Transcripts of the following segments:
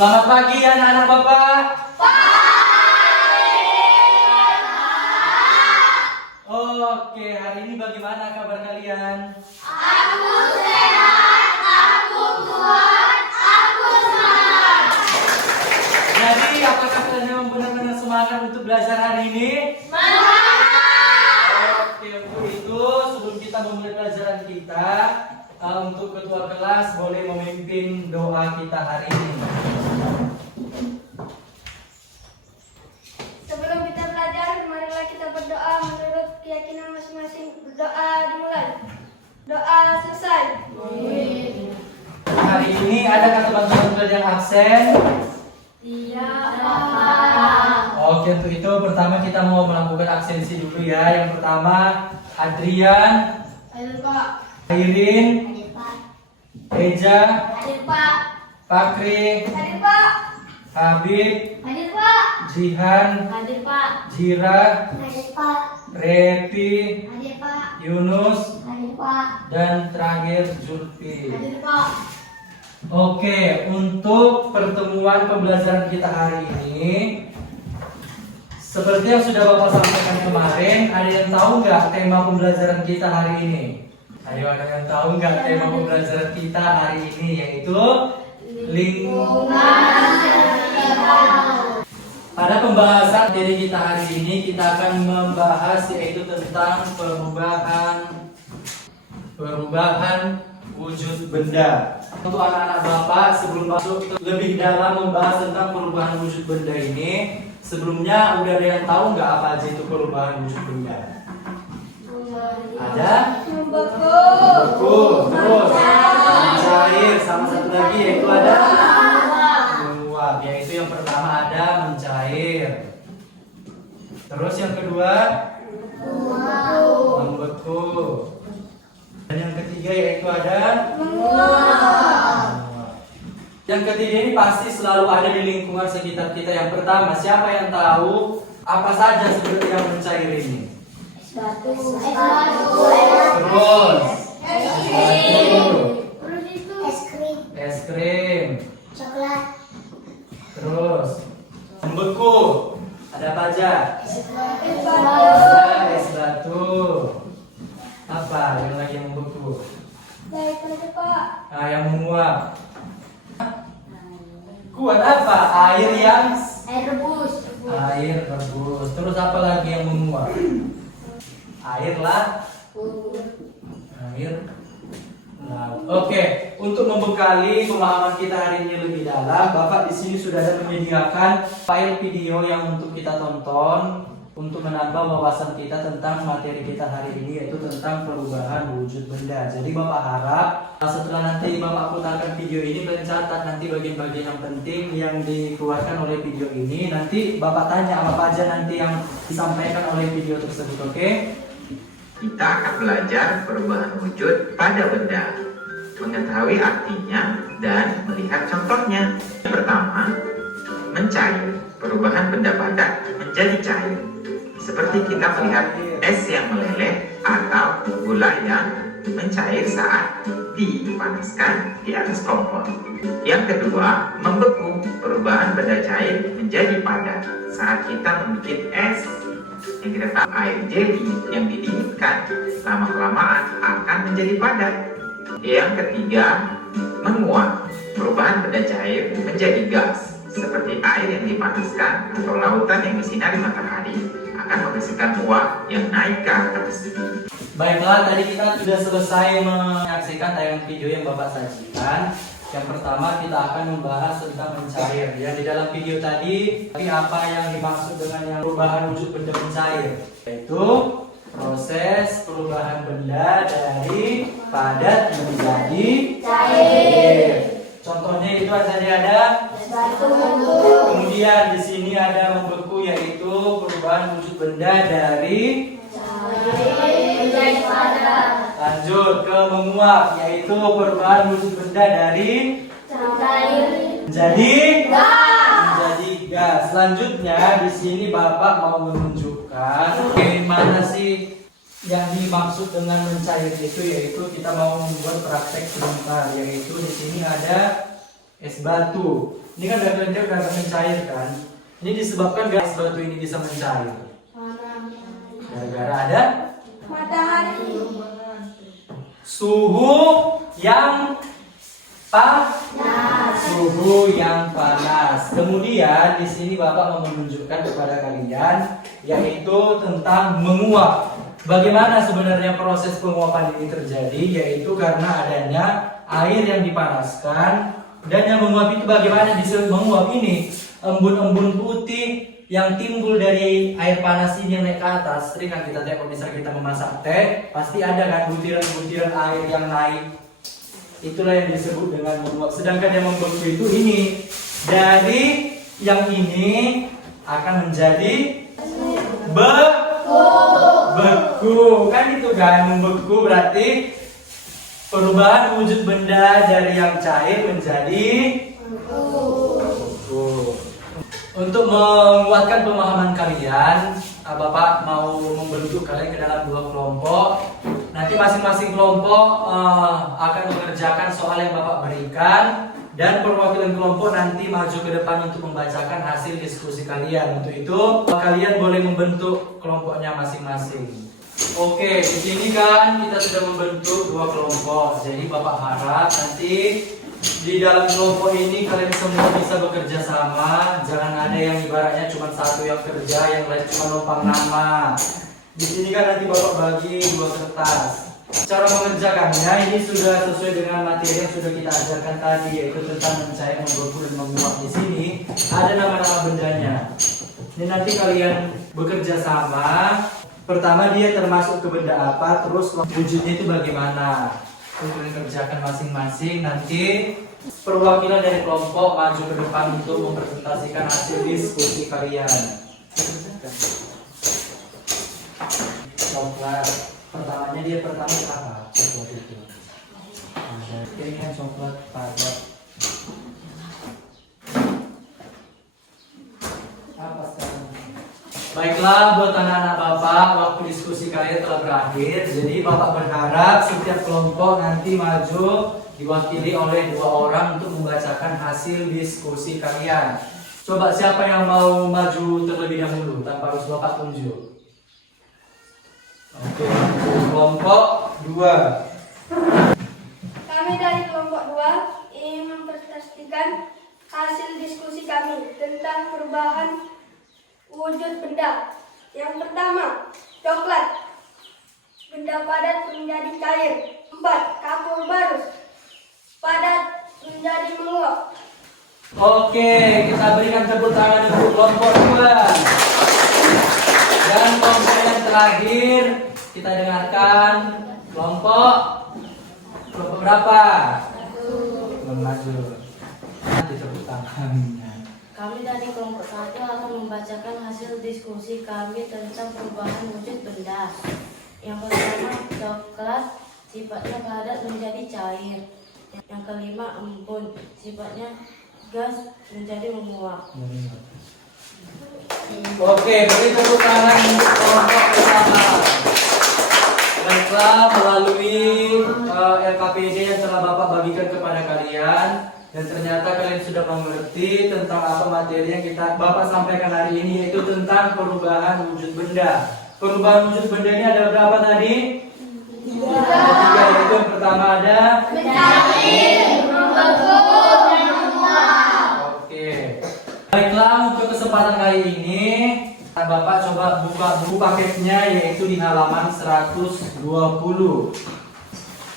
Selamat pagi anak-anak Bapak. Oke, hari ini bagaimana kabar kalian? Aku sehat, aku kuat, aku semangat. Jadi, apakah kalian benar-benar semangat untuk belajar hari ini? Semangat. Oke, untuk itu sebelum kita memulai pelajaran kita, untuk ketua kelas boleh memimpin doa kita hari ini. Sebelum kita belajar, marilah kita berdoa menurut keyakinan masing-masing. Berdoa dimulai. Doa selesai. Hari ini adakah teman-teman yang absen? Tidak. Oke, untuk itu pertama kita mau melakukan absensi dulu ya. Yang pertama Adrian, Hadir Pak. Airin, Hadir Pak. Eja, Hadir Pak. Fakri, Hadir Pak. Habib, Hadir Pak. Jihan, Hadir Pak. Jira, Hadir Pak. Repi, Hadir Pak. Yunus, Hadir Pak. dan terakhir Zulfi. Hadir Pak. Oke, untuk pertemuan pembelajaran kita hari ini, seperti yang sudah Bapak sampaikan kemarin, ada yang tahu nggak tema pembelajaran kita hari ini? Ayo, ada yang tahu nggak tema pembelajaran kita hari ini, yaitu lingkungan. Pada pembahasan dari kita hari ini, kita akan membahas yaitu tentang perubahan wujud benda. Untuk anak-anak Bapak, sebelum masuk lebih dalam membahas tentang perubahan wujud benda ini, sebelumnya udah ada yang tahu nggak apa aja itu perubahan wujud benda? Ada? Membeku, terus mencair, sama satu lagi yaitu ada menguap, yaitu yang pertama ada mencair. Terus yang kedua membeku. Dan yang ketiga yaitu ada menguap. Yang ketiga ini pasti selalu ada di lingkungan sekitar kita. Yang pertama, siapa yang tahu apa saja seperti yang mencair ini? Batu. Terus Terus itu es krim. es krim. Coklat. Terus membeku. Ada apa aja? Es Ada es batu. Apa yang lagi yang membeku? Baik aja Pak. Nah, yang menguap. Kuat apa? Air yang Air rebus. air rebus. Terus apa lagi yang menguap? Air lah. Air laut. Oke, untuk membekali pemahaman kita hari ini lebih dalam, Bapak di sini sudah ada menyediakan file video yang untuk kita tonton untuk menambah wawasan kita tentang materi kita hari ini, yaitu tentang perubahan wujud benda. Jadi Bapak harap setelah nanti Bapak putarkan video ini, mencatat nanti bagian-bagian yang penting yang dikeluarkan oleh video ini. Nanti Bapak tanya apa aja nanti yang disampaikan oleh video tersebut. Oke? Kita akan belajar perubahan wujud pada benda, mengetahui artinya, dan melihat contohnya. Yang pertama, mencair, perubahan benda padat menjadi cair. Seperti kita melihat es yang meleleh atau gula yang mencair saat dipanaskan di atas kompor. Yang kedua, membeku, perubahan benda cair menjadi padat saat kita membuat es. Yang kita tahu air jelly yang didinginkan lama-kelamaan akan menjadi padat. Yang ketiga, menguap, perubahan benda cair menjadi gas seperti air yang dipanaskan atau lautan yang disinari matahari akan menghasilkan uap yang naik ke atas. Baiklah, tadi kita sudah selesai menyaksikan tayangan video yang Bapak sajikan. Yang pertama kita akan membahas tentang mencair. Ya, di dalam video tadi, apa yang dimaksud dengan yang perubahan wujud benda mencair? Yaitu proses perubahan benda dari padat menjadi cair. Contohnya itu tadi ada kemudian di sini ada membeku, yaitu perubahan wujud benda dari menjadi padat. lanjut ke menguap, yaitu perubahan wujud benda dari Cair. menjadi Gas. gas. Selanjutnya di sini Bapak mau menunjukkan bagaimana sih yang dimaksud dengan mencair itu, yaitu kita mau membuat praktek sebentar, yaitu di sini ada Es batu. Ini kan dia udah mencair kan. Ini disebabkan es batu ini bisa mencair. Gara-gara ada Matahari. suhu yang suhu yang panas. Kemudian di sini Bapak mau menunjukkan kepada kalian yaitu tentang menguap. Bagaimana sebenarnya proses penguapan ini terjadi? Yaitu karena adanya air yang dipanaskan dan yang menguap itu bagaimana disebut menguap ini? Embun-embun putih yang timbul dari air panas ini yang naik ke atas. Sering kan kita tengok misalnya kita memasak teh, pasti ada kan butiran-butiran air yang naik. Itulah yang disebut dengan menguap. Sedangkan yang membeku itu ini. Jadi yang ini akan menjadi beku. Kan itu kan membeku berarti perubahan wujud benda dari yang cair menjadi beku. Untuk menguatkan pemahaman kalian, Bapak mau membentuk kalian ke dalam 2 kelompok. Nanti masing-masing kelompok akan mengerjakan soal yang Bapak berikan, dan perwakilan kelompok nanti maju ke depan untuk membacakan hasil diskusi kalian. Untuk itu kalian boleh membentuk kelompoknya masing-masing. Oke, di sini kan kita sudah membentuk 2 kelompok. Jadi Bapak harap nanti di dalam kelompok ini kalian semua bisa bekerja sama. Jangan ada yang ibaratnya cuma satu yang kerja, yang lain cuma numpang nama. Di sini kan nanti Bapak bagi 2 kertas. Cara mengerjakannya ini sudah sesuai dengan materi yang sudah kita ajarkan tadi, yaitu tentang mencair, membeku, dan menguap. Di sini ada nama-nama bendanya. Ini nanti kalian bekerja sama. Pertama dia termasuk ke benda apa, terus wujudnya itu bagaimana. Kalian kerjakan masing-masing. Nanti perwakilan dari kelompok maju ke depan untuk mempresentasikan hasil diskusi kalian. Coklat. Pertamanya dia pertama apa? Coklat itu. Ini kan coklat padat. Apa sekarang? Baiklah, buat anak-anak Bapak, waktu diskusi kalian telah berakhir. Jadi Bapak berharap setiap kelompok nanti maju diwakili oleh 2 orang untuk membacakan hasil diskusi kalian. Coba siapa yang mau maju terlebih dahulu tanpa harus Bapak tunjuk? Oke, kelompok 2. Kami dari kelompok 2 ingin mempresentasikan hasil diskusi kami tentang perubahan wujud benda. Yang pertama, coklat. Benda padat menjadi cair. 4. Kapur barus. Padat menjadi menguap. Oke, kita berikan tepuk tangan untuk kelompok 2. Dan kelompok yang terakhir kita dengarkan kelompok berapa? Maju. Nanti tepuk tangannya. Kami dari kelompok 1 akan membacakan hasil diskusi kami tentang perubahan wujud benda. Yang pertama, coklat sifatnya padat menjadi cair. Yang kelima, embun sifatnya gas menjadi menguap. Oke, beri tepuk tangan untuk kelompok pertama. Baiklah, melalui LKPD yang telah Bapak bagikan kepada kalian, dan ternyata kalian sudah mengerti tentang apa materi yang Bapak sampaikan hari ini, yaitu tentang perubahan wujud benda. Perubahan wujud benda ini ada berapa tadi? 3. Yaitu yang pertama ada Mencair, membeku, dan menguap. Oke. Baiklah, untuk kesempatan kali ini Bapak coba buka buku paketnya, yaitu di halaman 120.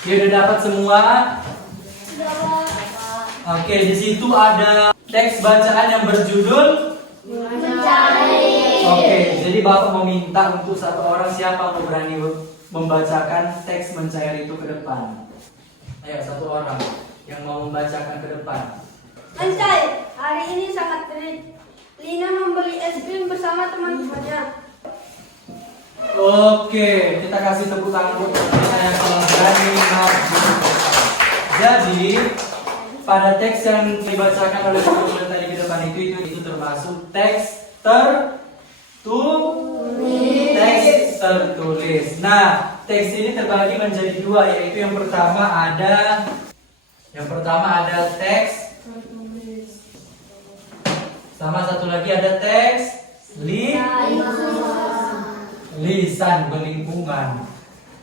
Dia udah dapat semua? Oke, di situ ada teks bacaan yang berjudul Mencair. Oke, jadi Bapak mau minta untuk 1 orang, siapa yang berani membacakan teks mencair itu ke depan? Ayo, 1 orang yang mau membacakan ke depan. Mencair. Hari ini sangat terik. Lina membeli es krim bersama teman-temannya. Oke, kita kasih tepuk tangan buat Lina yang telah berani maju. Jadi pada teks yang dibacakan oleh teman-teman tadi ke depan itu termasuk teks tertulis. Nah, teks ini terbagi menjadi 2, yaitu yang pertama ada teks Sama satu lagi ada teks lisan, berlingkungan.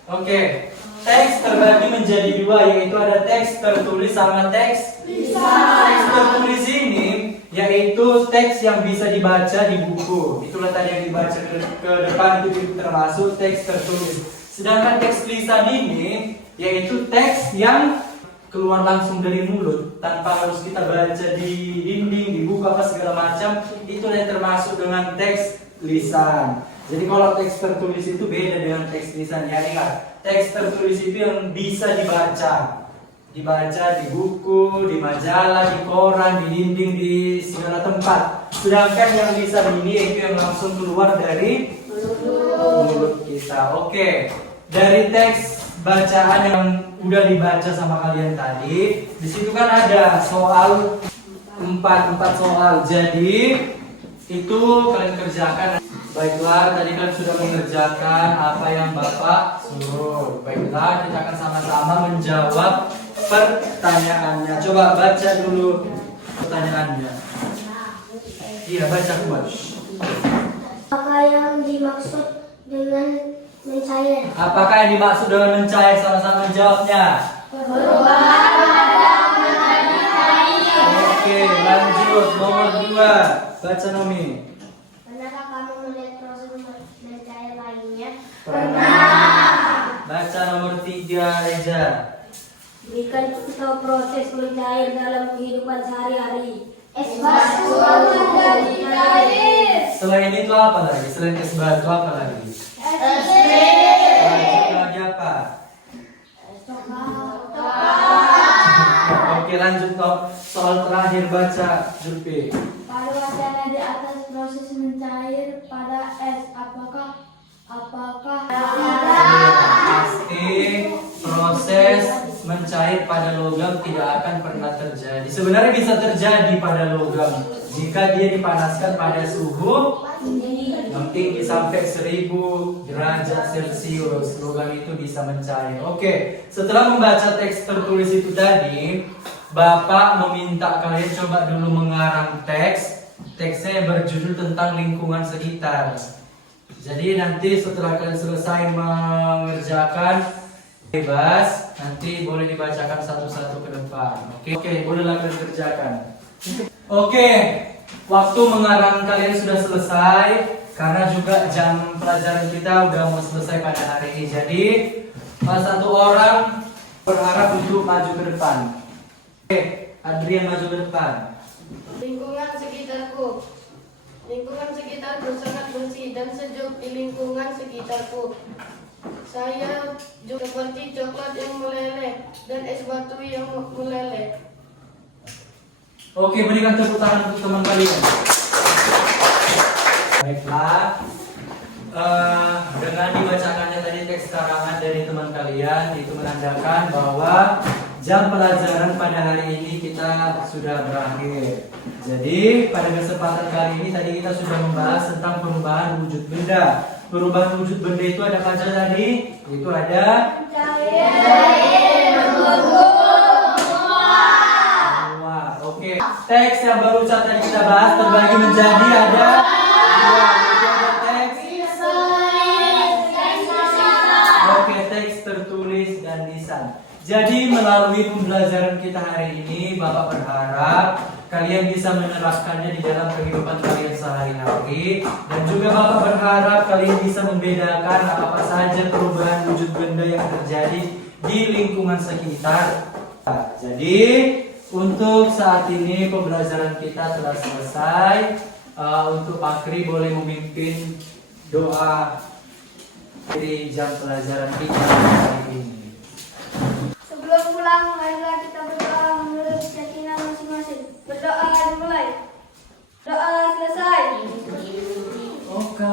Oke, teks terbagi menjadi dua, yaitu ada teks tertulis sama teks lisan. Teks tertulis ini yaitu teks yang bisa dibaca di buku. Itulah tadi yang dibaca ke depan, itu termasuk teks tertulis. Sedangkan teks lisan ini yaitu teks yang keluar langsung dari mulut tanpa harus kita baca di dinding, di buku apa segala macam. Itu yang termasuk dengan teks lisan. Jadi kalau teks tertulis itu beda dengan teks lisan. Ya ingat, teks tertulis itu yang bisa dibaca di buku, di majalah, di koran, di dinding, di segala tempat. Sedangkan yang lisan ini itu yang langsung keluar dari mulut kita. Oke, dari teks bacaan yang udah dibaca sama kalian tadi, di situ kan ada soal empat soal. Jadi itu kalian kerjakan. Baiklah, tadi kan sudah mengerjakan apa yang Bapak suruh. Baiklah, kita akan sama-sama menjawab pertanyaannya. Coba baca dulu pertanyaannya. Iya, baca kuat. Apa yang dimaksud dengan mencair? Apakah yang dimaksud dengan mencair? Sama-sama menjawabnya. Perubahan pada menjadi cair. Oke, lanjut nomor 2. Baca Nomi. Pernahkah kamu melihat proses mencair lainnya? Pernah. Baca nomor 3, Reza. Berikan kita proses mencair dalam kehidupan sehari-hari. Es batu menjadi cair. Selain itu apa lagi? Selain es batu apa lagi? Es Lanjut lagi apa? Oke, lanjut soal terakhir, baca Zulfi. Pada wacana di atas proses mencair pada es, apakah Pasti proses mencair pada logam tidak akan pernah terjadi. Sebenarnya bisa terjadi pada logam jika dia dipanaskan pada suhu yang tinggi sampai 1000 derajat Celcius. Logam itu bisa mencair. Oke, setelah membaca teks tertulis itu tadi, Bapak meminta kalian coba dulu mengarang teks. Teksnya yang berjudul tentang lingkungan sekitar. Jadi nanti setelah kalian selesai mengerjakan, bebas, nanti boleh dibacakan satu-satu ke depan. Oke, bolehlah kalian kerjakan. Oke, waktu mengarang kalian sudah selesai, karena juga jam pelajaran kita udah mau selesai pada hari ini. Jadi, satu orang berharap untuk maju ke depan. Oke, Adrian maju ke depan. Lingkungan sekitarku. Lingkungan sekitarku sangat bersih dan sejuk di lingkungan sekitarku. Saya juga seperti coklat yang meleleh dan es batu yang meleleh. Oke, berikan tepuk tangan untuk teman kalian. Baiklah, dengan dibacakannya tadi teks karangan dari teman kalian, itu menandakan bahwa jam pelajaran pada hari ini kita sudah berakhir. Jadi pada kesempatan kali ini tadi kita sudah membahas tentang perubahan wujud benda. Perubahan wujud benda itu ada apa aja tadi? Itu ada cair, Oke. Teks yang baru saja kita bahas terbagi menjadi ada dua. Itu ada teks. Oke, teks tertulis dan lisan. Jadi melalui pembelajaran kita hari ini, Bapak berharap kalian bisa menerapkannya di dalam kehidupan kalian sehari-hari. Dan juga Bapak berharap kalian bisa membedakan apa saja perubahan wujud benda yang terjadi di lingkungan sekitar. Jadi untuk saat ini pembelajaran kita telah selesai. Untuk Pak Kri boleh memimpin doa dari jam pelajaran kita hari ini. Sebelum pulang, marilah kita berdoa menurut keyakinan masing-masing. Berdoa dimulai. Doa selesai. Oke.